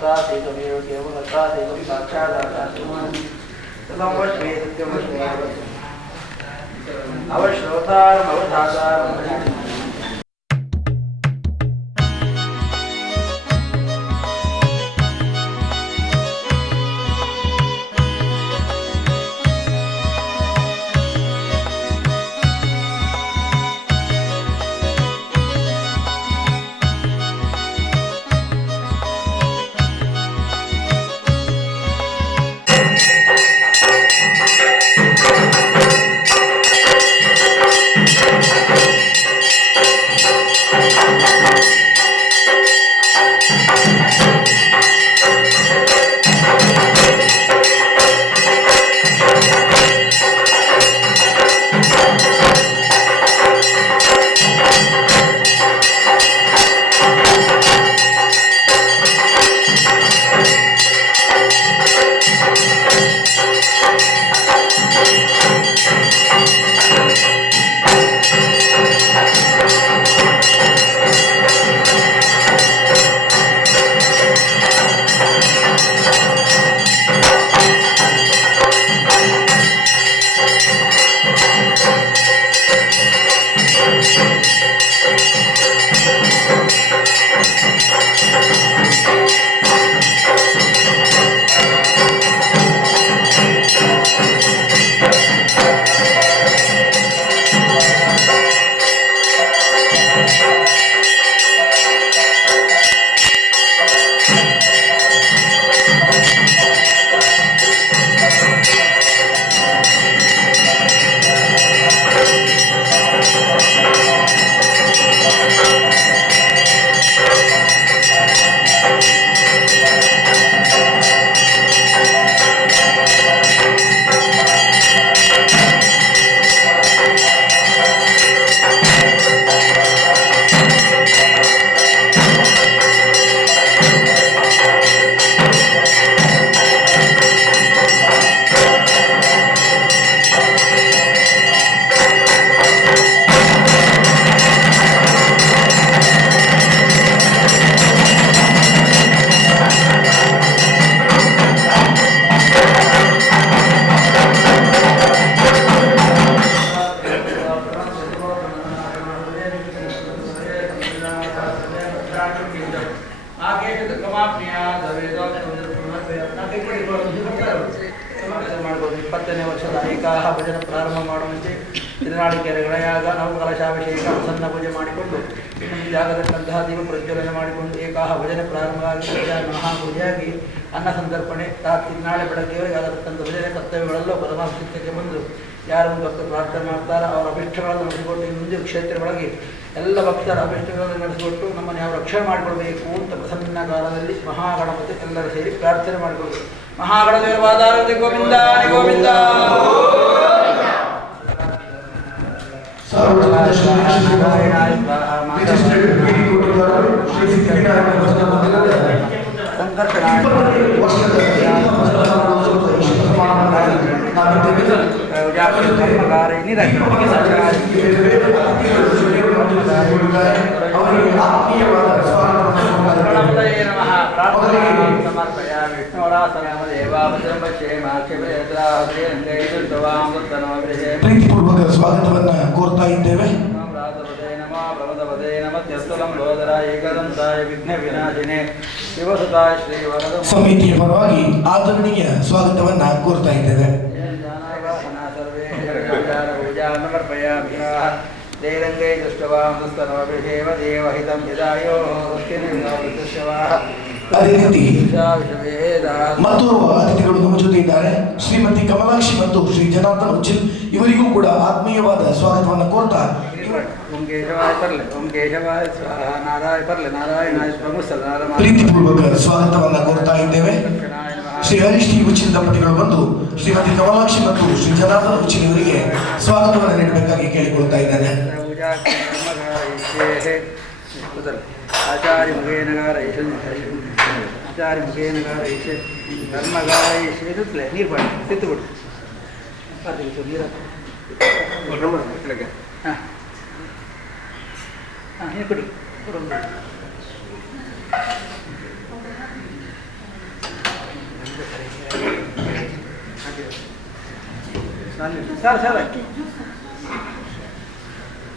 तत्तासीतमेव केवलतासीतं साक्षादाकाशमानि तदवश्वे सत्यमश्वे अवश्रोतारमवधातारम् ಇಪ್ಪತ್ತನೇ ವರ್ಷದ ಏಕಾಹ ಭಜನೆ ಪ್ರಾರಂಭ ಮಾಡುವಂತೆ ತಿರುನಾಳಿಕೆರೆ ಗಣಯಾಗ ನವಕಲಶಾಭಿಷೇಕ ಪ್ರಸನ್ನ ಪೂಜೆ ಮಾಡಿಕೊಂಡು ಇನ್ನು ಜಾಗದಲ್ಲಂತಹ ದೀಪ ಪ್ರಜ್ವಲನೆ ಮಾಡಿಕೊಂಡು ಏಕಾಹ ಭಜನೆ ಪ್ರಾರಂಭ ಆಗಿ ಮಹಾಪೂಜೆಯಾಗಿ ಅನ್ನ ಸಂತರ್ಪಣೆ ರಾತ್ರಿ ನಾಳೆ ಬೆಳಗ್ಗೆವರೆಗೆ ಅದಕ್ಕಂತ ಭಜನೆ ಕರ್ತವ್ಯಗಳೆಲ್ಲೋ ಪರಮಾಭಿಷೇಕಕ್ಕೆ ಬಂದು ಯಾರು ಭಕ್ತರು ಪ್ರಾರ್ಥನೆ ಮಾಡ್ತಾರೋ ಅವರ ಅಭಿಷ್ಟಗಳನ್ನು ನಡೆಸಿಕೊಟ್ಟು ಮುಂದೆ ಕ್ಷೇತ್ರಗಳಿಗೆ ಎಲ್ಲ ಭಕ್ತರ ಅಭಿಷ್ಟಗಳನ್ನು ನಡೆಸಿಕೊಟ್ಟು ನಮ್ಮನ್ನು ಯಾವ ರಕ್ಷಣೆ ಮಾಡಿಕೊಳ್ಬೇಕು ಅಂತ ಪ್ರಸನ್ನ ಕಾಲದಲ್ಲಿ ಮಹಾಗಣಪತಿ ಎಲ್ಲರೂ ಸೇರಿ ಪ್ರಾರ್ಥನೆ ಮಾಡಿಕೊಳ್ಬೇಕು. ಮಹಾಗಣದೇವರ ಗೋವಿಂದ ಗೋವಿಂದ. ಪ್ರೀತಿಪೂರ್ವಕ ಸ್ವಾಗತವನ್ನು ಕೋರ್ತಾ ಇದ್ದೇವೆ. ಸಮಿತಿಯ ಪರವಾಗಿ ಆದರಣೀಯ ಸ್ವಾಗತವನ್ನ ಕೋರ್ತಾ ಇದ್ದೇವೆ. ಅದೇ ರೀತಿ ಮತ್ತೋರ್ವ ಅತಿಥಿಗಳು ನಮ್ಮ ಜೊತೆ ಇದ್ದಾರೆ. ಶ್ರೀಮತಿ ಕಮಲಾಕ್ಷಿ ಮತ್ತು ಶ್ರೀ ಜನಾರ್ದನ್ ಉಚ್ಚಿಲ್, ಇವರಿಗೂ ಕೂಡ ಆತ್ಮೀಯವಾದ ಸ್ವಾಗತವನ್ನು ಕೋರ್ತಾ ಪ್ರೀತಿಪೂರ್ವಕ ಸ್ವಾಗತವನ್ನು ಕೋರ್ತಾ ಇದ್ದೇವೆ. ಶ್ರೀ ಹರೀಶ್ ಟಿ ಉಚ್ಚಿಲ್ ದಂಪತಿಗಳು ಬಂದು ಶ್ರೀಮತಿ ಕಮಲಾಕ್ಷಿ ಮತ್ತು ಶ್ರೀ ಜನಾರ್ದನ್ ಉಚ್ಚಿಲ್ ಇವರಿಗೆ ಸ್ವಾಗತವನ್ನು ನೀಡಬೇಕಾಗಿ ಕೇಳಿಕೊಳ್ತಾ ಇದ್ದೇನೆ. ಆಚಾರ್ಯ ಮುಖೇನಗಾರೈಷ ಆಚಾರ್ಯ ಮುಖೇನಗಾರೈಷ ಧರ್ಮಗಾರೈಷ ನೀರು ಮಾಡಿ ತಿತ್ತುಬಿಡು ನೀರು ಹಾಂ ಹಾಂ ನೀರು ಕೊಡಿ ಸರ್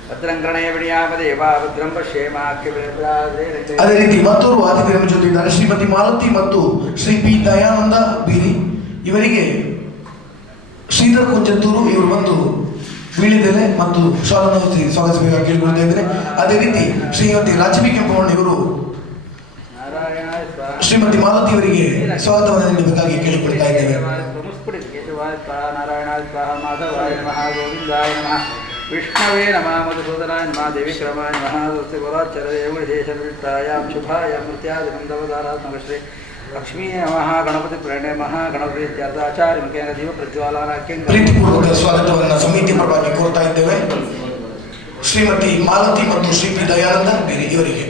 ಭದ್ರಂಕರಣೆ ವಿಡಿಯಾಮದೇವ ಭದ್ರಂ ಪಶ್ಯೇಮಾಖ್ಯ ಅದೇ ರೀತಿ ಮತ್ತೋರ್ವ ಅತಿಥಿ ನಮ್ಮ ಜೊತೆ ಇದ್ದಾರೆ ಶ್ರೀಮತಿ ಮಾಲತಿ ಮತ್ತು ಶ್ರೀ ಪಿ ದಯಾನಂದ ಬೀರಿ. ಇವರಿಗೆ ಶ್ರೀಧರ್ ಕುಂಜತ್ತೂರು ಇವರು ಬಂದು ವೀಳ್ಯದೆಲೆ ಮತ್ತು ಶಾಲನೋತ್ಸವ ಸ್ವಾಗತಿಸಬೇಕಾಗಿ ಕೇಳಿಕೊಳ್ತಾ ಇದ್ದಾರೆ. ಅದೇ ರೀತಿ ಶ್ರೀಮತಿ ರಾಜಬಿ ಕೆಂಪಣ್ಣ ಇವರು ಶ್ರೀಮತಿ ಮಾಲತಿ ಅವರಿಗೆ ಸ್ವಾಗತವನ್ನು ನೀಡಬೇಕಾಗಿ ಕೇಳಿಕೊಳ್ತಾ ಇದ್ದೇವೆ. ವಿಷ್ಣವೇ ನಮಃ ಮಧುಸೂದನಾಯ ನಮಃ ದೇವಿಕ್ರಮಾಯ ನಮಃ ಸ್ವಸ್ತಿವರಾಚರದೇವಶೇಷವಿಷ್ಟಾಯಾಂ ಶುಭಾಯಾಂ ಮೃತ್ಯಾದಿನಂದವದಾರಾತ್ಮಕಶ್ರೀ ಲಕ್ಷ್ಮೀ ನಮಃ ಗಣಪತಿ ಪ್ರಣಯ ಮಹಾ ಗಣಪತಿ ಇತ್ಯರ್ಥಾಚಾರ್ಯ ಮುಖೇನ ದೀಪ ಪ್ರಜ್ವಾಲನಾಖ್ಯಂ ಪ್ರೀತಿಪೂರ್ವಕ ಸ್ವಾಗತವನ್ನು ಸಮಿತಿ ಪರವಾಗಿ ಕೋರ್ತಾ ಇದ್ದೇವೆ. ಶ್ರೀಮತಿ ಮಾಲತಿ ಮತ್ತು ಶ್ರೀ ಪಿ ದಯಾನಂದ ಬೇರೆ ಇವರಿಗೆ.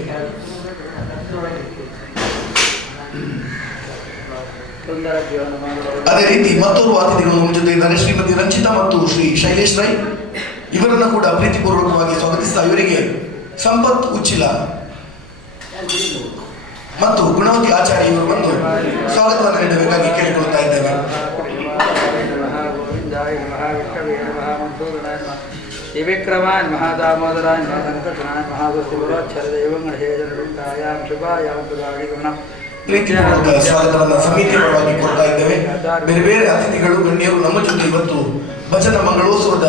ಅದೇ ರೀತಿ ಮತ್ತೋರ್ವ ಅತಿಥಿಗಳು ನಮ್ಮ ಜೊತೆ ಇದ್ದಾರೆ ಶ್ರೀಮತಿ ರಂಜಿತಾ ಮತ್ತು ಶ್ರೀ ಶೈಲೇಶ್ ರೈ. ಇವರನ್ನು ಕೂಡ ಪ್ರೀತಿಪೂರ್ವಕವಾಗಿ ಸ್ವಾಗತಿಸ್ತಾ ಇವರಿಗೆ ಸಂಪತ್ ಉಚ್ಚಿಲ ಮತ್ತು ಗುಣವತಿ ಆಚಾರ್ಯ ಇವರು ಬಂದು ಸ್ವಾಗತವನ್ನು ನೀಡಬೇಕಾಗಿ ಕೇಳಿಕೊಳ್ತಾ ಇದ್ದೇವೆ. ತ್ರಿವಿಕ್ರಮಾಯ ಮಹಾದಾಮೋದರಾಯ ಮಹಾಸಂಕಟನಾಯ ಮಹಾಸ್ವಸ್ತಿವರಾಚರದೇವಶೇಷವಿಷ್ಟಾಯಾಂ ಶುಭಾಯಾಂ ಮೃತ್ಯಾದಿನಂದವದಾರಾತ್ಮಕಶ್ರೀ ಪ್ರೀತಿಪೂರ್ವಕ ಸ್ವಾಗತವನ್ನು ಸಮಿತಿ ಪರವಾಗಿ ಕೊಡ್ತಾ ಇದ್ದೇವೆ. ಬೇರೆ ಬೇರೆ ಅತಿಥಿಗಳು ಗಣ್ಯರು ನಮ್ಮ ಜೊತೆ ಇವತ್ತು ಭಜನ ಮಂಗಳೋತ್ಸವದ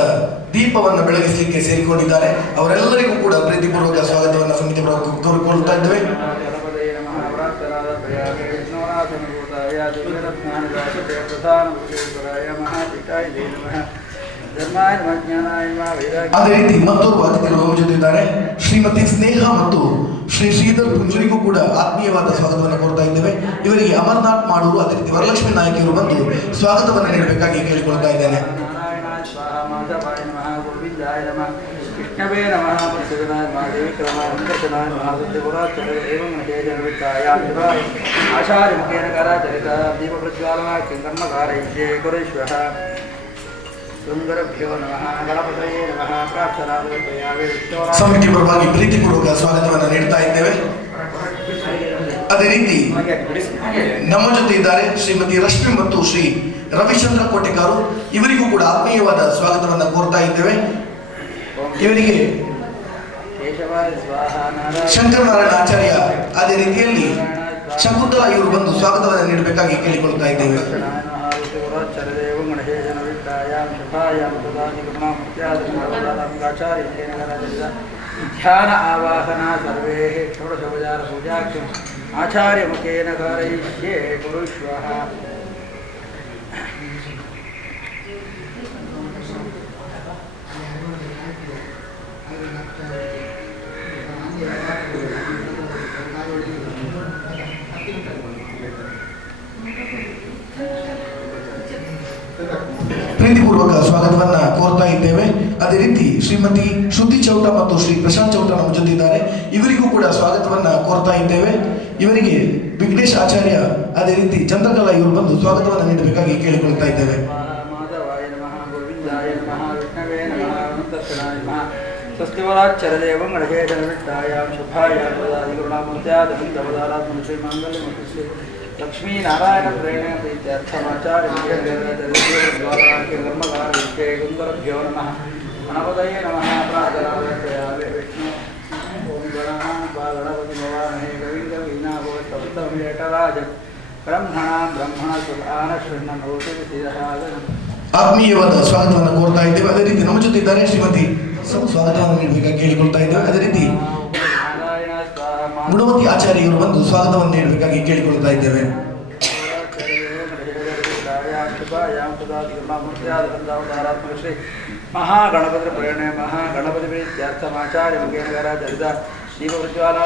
ದೀಪವನ್ನು ಬೆಳಗಿಸಲಿಕ್ಕೆ ಸೇರಿಕೊಂಡಿದ್ದಾರೆ. ಅವರೆಲ್ಲರಿಗೂ ಕೂಡ ಪ್ರೀತಿಪೂರ್ವಕ ಸ್ವಾಗತವನ್ನು ಸಮಿತಿ ಪರವಾಗಿ ಕೋರಿಕೊಳ್ತಾ ಇದ್ದೇವೆ. ಅದೇ ರೀತಿ ಮತ್ತೋರ್ವ ಅತಿಥಿಗಳು ನಮ್ಮ ಜೊತೆ ಇದ್ದಾರೆ ಶ್ರೀಮತಿ ಸ್ನೇಹ ಮತ್ತು ಶ್ರೀ ಶ್ರೀಧರ್ ಪುಂಜರಿಗೂ ಕೂಡ ಆತ್ಮೀಯವಾದ ಸ್ವಾಗತವನ್ನು ಕೋರ್ತಾ ಇದ್ದೇವೆ. ಇವರಿಗೆ ಅಮರನಾಥ್ ಮಾಡೂರು ಅದೇ ರೀತಿ ವರಲಕ್ಷ್ಮಿ ನಾಯಕಿಯವರು ಬಂದು ಸ್ವಾಗತವನ್ನು ನೀಡಬೇಕಾಗಿ ಕೇಳಿಕೊಳ್ತಾ ಇದ್ದೇನೆ. ವಿಷ್ಣವೇ ನಮಃ ಮಧುಸೂದನಾಯ ನಮಃ ದೇವಿಕ್ರಮಾಯ ಸಂಕರ್ಷಣಾಯ ನಮಃ ಸ್ವಸ್ತಿವರಾಚರದೇವಶೇಷವಿಷ್ಟಾಯಾಂ ಶುಭಾಯಾಂ ಆಚಾರ್ಯ ಮುಖೇನ ಕರಾಚರಿತ ದೀಪ ಪ್ರಜ್ವಾಲನಾಖ್ಯಂ ಕರ್ಮಕಾರಯಿಷ್ಯೇ ಕುರುಷ್ವಃ ಸುಂದರಭ್ಯೋ ನಮಃ ಗಣಪತಯೇ ನಮಃ ಪ್ರಾರ್ಥನಾದಯಾಮಿ. ಸಮಿತಿ ಪರವಾಗಿ ಪ್ರೀತಿಪೂರ್ವಕ ಸ್ವಾಗತವನ್ನು ನೀಡ್ತಾ ಇದ್ದೇವೆ. ಅದೇ ರೀತಿ ನಮ್ಮ ಜೊತೆ ಇದ್ದಾರೆ ಶ್ರೀಮತಿ ರಶ್ಮಿ ಮತ್ತು ಶ್ರೀ ರವಿಚಂದ್ರ ಕೋಟೆಕಾರು. ಇವರಿಗೂ ಕೂಡ ಆತ್ಮೀಯವಾದ ಸ್ವಾಗತವನ್ನು ಕೋರ್ತಾ ಇದ್ದೇವೆ. ಇವರಿಗೆ ಶಂಕರನಾರಾಯಣ ಆಚಾರ್ಯ ಅದೇ ರೀತಿಯಲ್ಲಿ ಶಕುಂತಲಾ ಇವರು ಬಂದು ಸ್ವಾಗತವನ್ನು ನೀಡಬೇಕಾಗಿ ಕೇಳಿಕೊಳ್ತಾ ಇದ್ದೇವೆ. ಧ್ಯಾನ ಆವಾಹನ ಸರ್ವೇ ಷೋಡಶೋಪಚಾರ ಪೂಜಾಖ್ಯಂ ಆಚಾರ್ಯ ಮುಖೇನ ಕಾರಯಿಷ್ಯೇ ಕುರುಷ್ವಃ. ಪ್ರೀತಿಪೂರ್ವಕ ಸ್ವಾಗತವನ್ನ ಕೋರ್ತಾ ಇದ್ದೇವೆ. ಅದೇ ರೀತಿ ಶ್ರೀಮತಿ ಶ್ರುತಿ ಚೌಟ ಮತ್ತು ಶ್ರೀ ಪ್ರಶಾಂತ್ ಚೌಟ ನಮ್ಮ ಜೊತೆ ಇದ್ದಾರೆ. ಇವರಿಗೂ ಕೂಡ ಸ್ವಾಗತವನ್ನ ಕೋರ್ತಾ ಇದ್ದೇವೆ. ಇವರಿಗೆ ವಿಘ್ನೇಶ್ ಆಚಾರ್ಯ ಅದೇ ರೀತಿ ಚಂದ್ರಕಲಾ ಇವರು ಬಂದು ಸ್ವಾಗತವನ್ನು ನೀಡಬೇಕಾಗಿ ಕೇಳಿಕೊಳ್ತಾ ಇದ್ದೇವೆ. ಸ್ವಸ್ತಿವರಾಚರದೇವಂ ಗಣೇಶವಿಷ್ಟಾಯಾಂ ಶುಭಾಯಾಂ ಗುರುಣಾಮೂರ್ತ್ಯಾದವದಾರಾತ್ಮಕಶ್ರೀ ಮಾಂಗಲ್ಯಮುಖಶ್ರೀ ಲಕ್ಷ್ಮೀ ನಾರಾಯಣ ಪ್ರೇಣ ಪ್ರೀತ್ಯರ್ಥಮಾಚಾರ್ಯ ಕರ್ಮಕಾರಯಿಷ್ಯೇ ಗುಂದರಭ್ಯೋ ನಮಃ ಗಣಪತಯೇ ನಮಃ ಪ್ರಾರ್ಥನಾದಯಾಮಿ. ವಿಷ್ಣು ಓಂ ಗಣಪತಿ ಭವಾಮಹೇ ಕವಿಂ ಕವೀನಾಭವತ್ತಮಂ ಜ್ಯೇಷ್ಠರಾಜಂ ಬ್ರಹ್ಮಣ ಸುಧಾನ ಶೃಣ್ವೋತಿ ವಿಧಿರಹಾಗನಂ. ಆತ್ಮೀಯವಾದ ಸ್ವಾಗತವನ್ನು ಕೋರ್ತಾ ಇದ್ದೇವೆ. ಅದೇ ರೀತಿ ನಮ್ಮ ಜೊತೆ ಇದ್ದಾರೆ ಶ್ರೀಮತಿ ಸ್ವಾಗತವನ್ನು ನೀಡಬೇಕಾಗಿ ಕೇಳಿಕೊಳ್ತಾ ಇದ್ದೇವೆ. ಅದೇ ರೀತಿ ಗುಣವತಿ ಆಚಾರ್ಯ ಇವರು ಬಂದು ಸ್ವಾಗತವನ್ನು ನೀಡಬೇಕಾಗಿ ಕೇಳಿಕೊಳ್ತಾ ಇದ್ದೇವೆ. ಮಹಾಗಣಪತಿ ಪ್ರೇರಣೆ ಮಹಾಗಣಪತಿ ಪ್ರೀತ್ಯರ್ಥಮಾಚಾರ್ಯ ಮುಖೇನ ಕರಾಚರಿತ ದೀಪ ಪ್ರಜ್ವಾಲಾ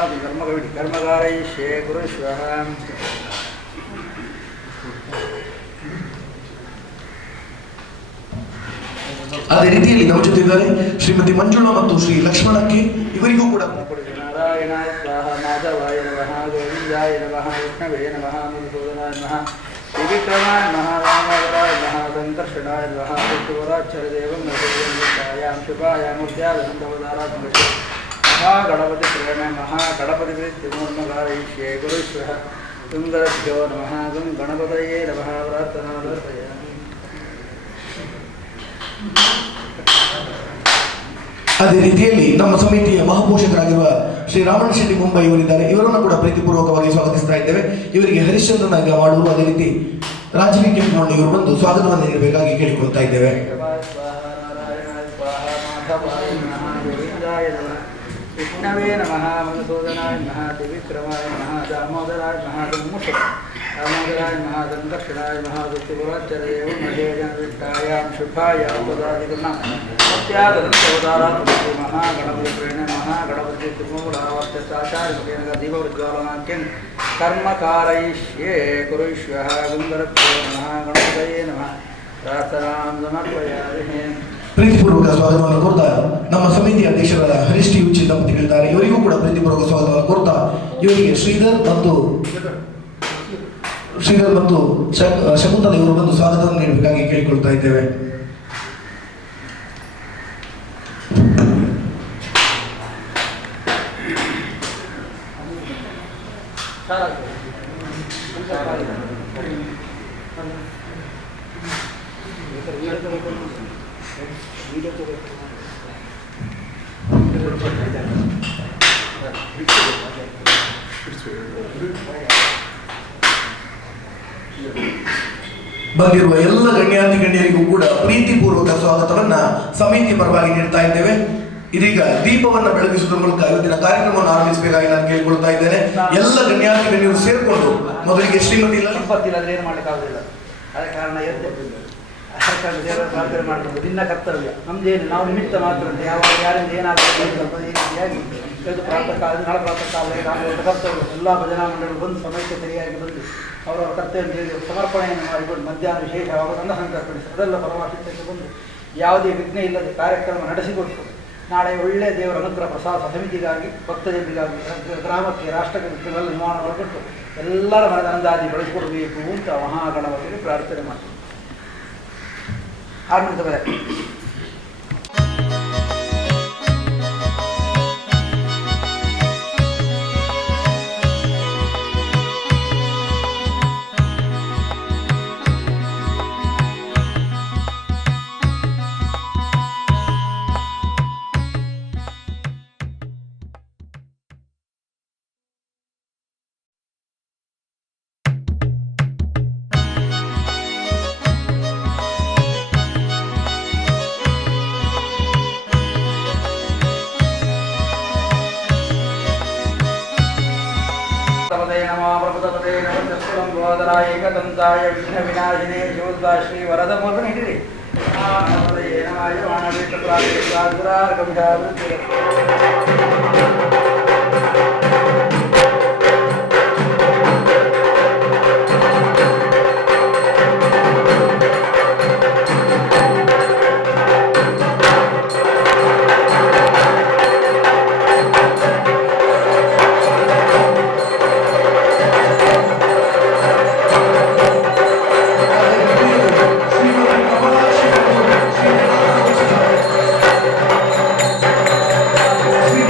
ಕರ್ಮಕಾರಯಿಷ್ಯೇ ಕುರುಷ್ವಃ. ಅದೇ ರೀತಿಯಲ್ಲಿ ನಮ್ಮ ಜೊತೆ ಇದ್ದಾರೆ ಶ್ರೀಮತಿ ಮಂಜುಳಾ ಮತ್ತು ಶ್ರೀ ಲಕ್ಷ್ಮಣಕ್ಕೆ. ಇವರಿಗೂ ಕೂಡ ನಾರಾಯಣಾಯ ಸ್ವಾಹ ಮಾಧವಾಯ ನಮಃ ಗೋವಿಂದಾಯ ನಮಃ ವಿಷ್ಣವೇ ನಮಃ ಮಧುಸೂದನಾಯ ನಮಃ ತ್ರಿವಿಕ್ರಮಾಯ ನಮಃ ರಾಮಾವತಾಯ ನಮಃ ಸಂಕರ್ಷಣಾಯ ನಮಃ ಸ್ವಸ್ತಿವರಾಚರದೇವಂ ಗಣೇಶವಿಷ್ಟಾಯಾಂ ಶುಭಾಯಾಂ ಮೃತ್ಯಾದಿನಂದವದಾರಾತ್ಮಕಶ್ರೀ ಮಹಾಗಣಪತಿ ಪ್ರೇರಣ ಮಹಾಗಣಪತಿ ಪ್ರೀತ್ಯಮೋರ್ಮಕಾರಯಿಷ್ಯೇ ಕುರುಷ್ವಃ. ಸುಂದರಭ್ಯೋ ನಮಃ ಗಣಪತಯೇ ನಮಃ ಪ್ರಾರ್ಥನಾದರ್ಪಯಾಮಿ. ಅದೇ ರೀತಿಯಲ್ಲಿ ನಮ್ಮ ಸಮಿತಿಯ ಮಹಾಪೋಷಕರಾಗಿರುವ ಶ್ರೀ ರಾಮಣ್ಣ ಶೆಟ್ಟಿ ಮುಂಬೈ ಇವರಿದ್ದಾರೆ. ಇವರನ್ನು ಕೂಡ ಪ್ರೀತಿಪೂರ್ವಕವಾಗಿ ಸ್ವಾಗತಿಸ್ತಾ ಇದ್ದೇವೆ. ಇವರಿಗೆ ಹರಿಶ್ಚಂದ್ರನ ಮಾಡುವರು, ಅದೇ ರೀತಿ ರಾಜವಿ ಕೆಂಪಣ್ಣ ಇವರು ಬಂದು ಸ್ವಾಗತವನ್ನು ನೀಡಬೇಕಾಗಿ ಕೇಳಿಕೊಳ್ತಾ ಇದ್ದೇವೆ. ವಿಷ್ಣವೇ ನಮಃ, ಮಧುಸೂದನಾಯ ನಮಃ, ತ್ರಿವಿಕ್ರಮಾಯ ನಮಃ, ದಾಮೋದರಾಯ ನಮಃ, दामोदराय नमः, दक्षिणाय नमः, दुष्टिपुराच्चरेव महेजनविष्टायां शुभायां पदादिगुणा सत्यादन्तवदारात्मके महागणपतिप्रेणे महागणपति त्रिमूढावर्त्यचाचार्यमुखेन दीपप्रज्वालनाख्यं कर्म कारयिष्ये कुरुष्वः गुन्दरभ्यो नमः, गणपतये नमः. प्रार्थनां समर्पयामि. ಪ್ರೀತಿಪೂರ್ವಕ ಸ್ವಾಗತವನ್ನು ಕೋರ್ತಾ ನಮ್ಮ ಸಮಿತಿಯ ಅಧ್ಯಕ್ಷರಾದ ಹರೀಶ್ ಟಿ ಉಚ್ಚಿ ದಂಪತಿಗಳಿದ್ದಾರೆ. ಇವರಿಗೂ ಕೂಡ ಪ್ರೀತಿಪೂರ್ವಕ ಸ್ವಾಗತವನ್ನು ಕೋರ್ತಾ ಇವರಿಗೆ ಶ್ರೀಧರ್ ಮತ್ತು ಶಕುಂತಲ ಇವರು ಬಂದು ಸ್ವಾಗತವನ್ನು ನೀಡಬೇಕಾಗಿ ಕೇಳಿಕೊಳ್ತಾ ಇದ್ದೇವೆ. ಬಂದಿರುವ ಎಲ್ಲ ಗಣ್ಯಾತಿ ಗಣ್ಯರಿಗೂ ಕೂಡ ಪ್ರೀತಿಪೂರ್ವಕ ಸ್ವಾಗತವನ್ನ ಸಮಿತಿ ಪರವಾಗಿ ನೀಡ್ತಾ ಇದ್ದೇವೆ. ಇದೀಗ ದೀಪವನ್ನ ಬೆಳಗಿಸುವುದರ ಮೂಲಕ ಇವತ್ತಿನ ಕಾರ್ಯಕ್ರಮವನ್ನು ಆರಂಭಿಸಬೇಕಾಗಿ ನಾನು ಕೇಳಿಕೊಳ್ತಾ ಇದ್ದೇನೆ. ಎಲ್ಲ ಗಣ್ಯಾತಿ ಗಣ್ಯರು ಸೇರ್ಕೊಂಡು ಮೊದಲಿಗೆ ಶ್ರೀಮತಿ ಸಂಪತ್ತಿಲ್ಲದ್ರೆ ಏನು ಮಾಡಲಿಕ್ಕಾಗುದಿಲ್ಲ. ಅದ ಕಾರಣ ದೇವರ ಪ್ರಾರ್ಥನೆ ಮಾಡಬೇಕು, ಭಿನ್ನ ಕರ್ತವ್ಯ ನಮ್ದೇನು, ನಾವು ನಿಮಿತ್ತ ಮಾತ್ರ. ಯಾವಾಗ ಯಾರಿಂದ ಏನಾಗಬೇಕು ಈ ರೀತಿಯಾಗಿ ಇವತ್ತು ಪ್ರಾತಃ ಕಾಲ, ನಾಳೆ ಪ್ರಾತಃ ಕಾಲ ಕರ್ತವ್ಯ ಎಲ್ಲ ಭಜನಾ ಮಂಡಳಿಗಳು ಬಂದು ಸಮಯಕ್ಕೆ ಸರಿಯಾಗಿ ಬಂದು ಅವರವರ ಕರ್ತವ್ಯ ಸಮರ್ಪಣೆಯನ್ನು ಮಾಡಿಕೊಂಡು ಮಧ್ಯಾಹ್ನ ವಿಶೇಷವಾಗಿ ಅನ್ನ ಸಂತರ್ಪಣಿಸಿ ಅದೆಲ್ಲ ಪರಮಾಶಿಷ್ಟಕ್ಕೆ ಬಂದು ಯಾವುದೇ ವಿಘ್ನ ಇಲ್ಲದೆ ಕಾರ್ಯಕ್ರಮ ನಡೆಸಿಕೊಟ್ಟು ನಾಳೆ ಒಳ್ಳೆಯ ದೇವರ ಅನುಗ್ರಹ ಪ್ರಸಾದ ಸಮಿತಿಗಾಗಿ, ಭಕ್ತಜನರಿಗಾಗಿ, ಗ್ರಾಮಕ್ಕೆ, ರಾಷ್ಟ್ರಕ್ಕೆ ನಿರ್ಮಾಣ ಮಾಡಿಕೊಟ್ಟು ಎಲ್ಲರ ಮನದ ಅಂದಾಜಿ ಬೆಳೆಸಿಕೊಡಬೇಕು ಅಂತ ಮಹಾಗಣಪತಿಗೆ ಪ್ರಾರ್ಥನೆ ಮಾಡ್ತೀವಿ. ಆರಂಭಿಸಿದ ಮೇಲೆ ಏಕದಂತಾಯ ವಿಘ್ನ ವಿನಾಶಿನೇ ಶಿವದ ಶ್ರೀ ವರದ ಮೂಲಕ ಹಿಡಿರಿ. ಶ್ರೀ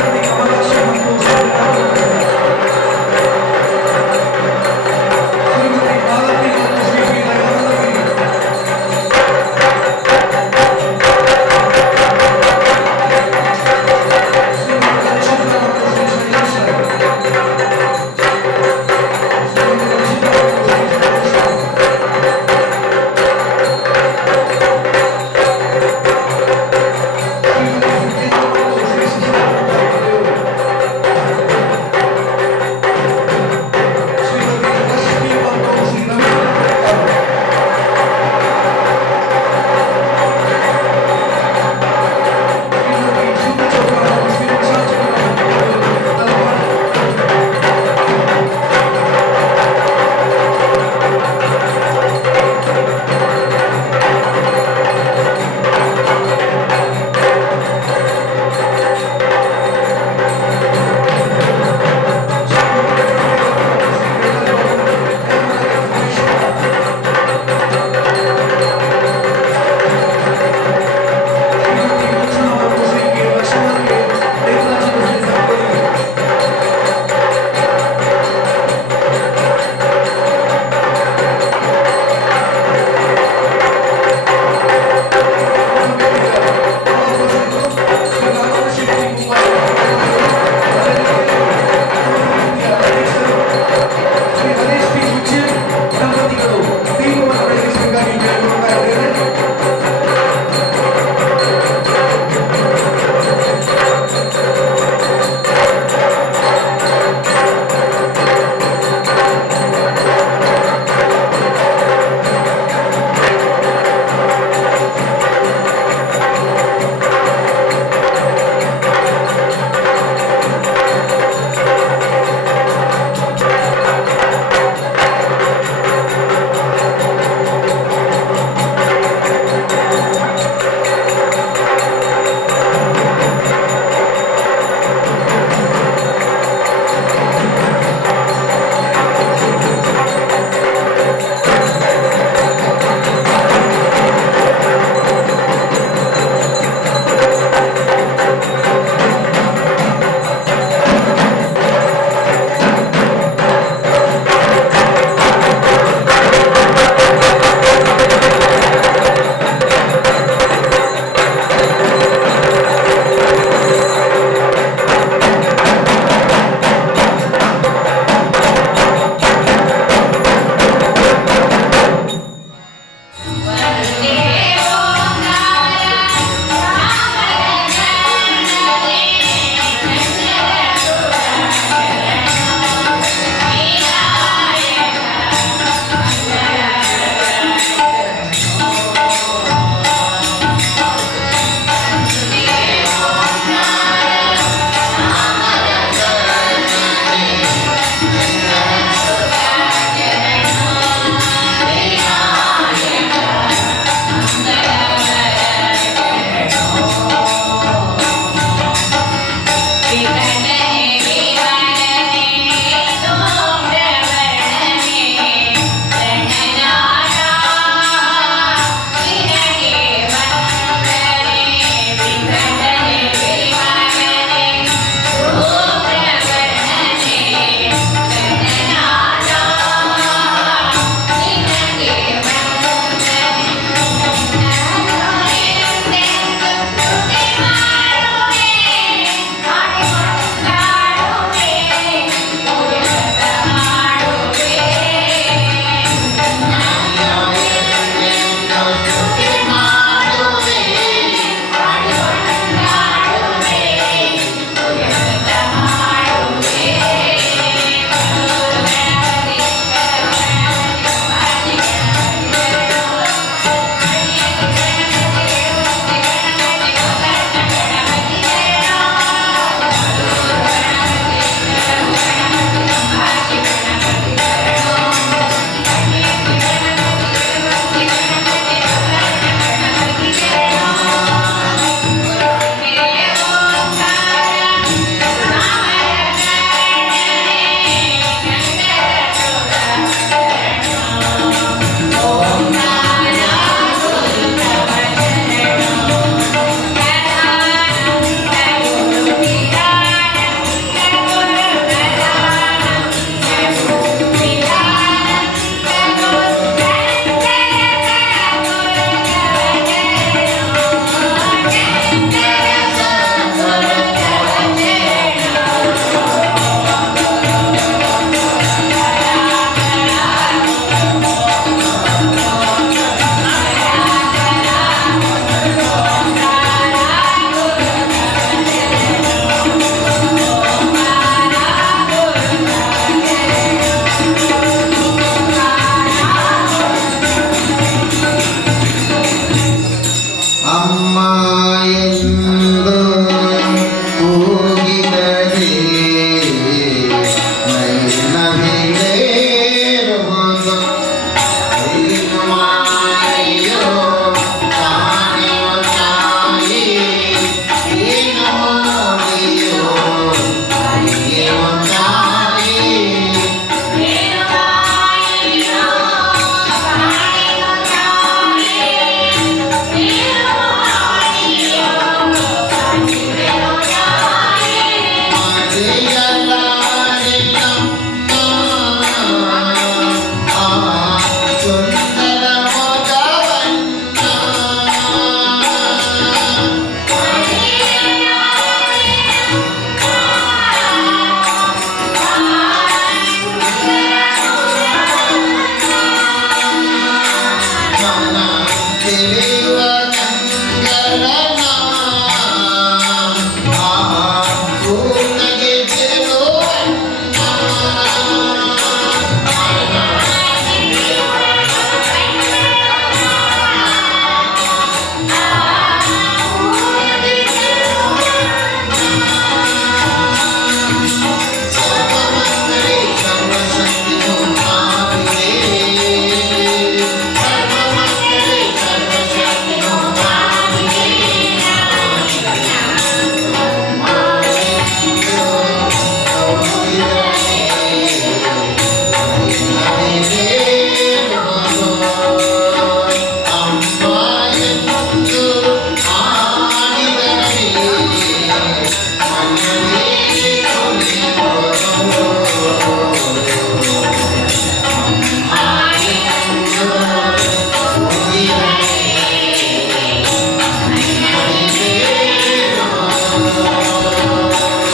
ಓ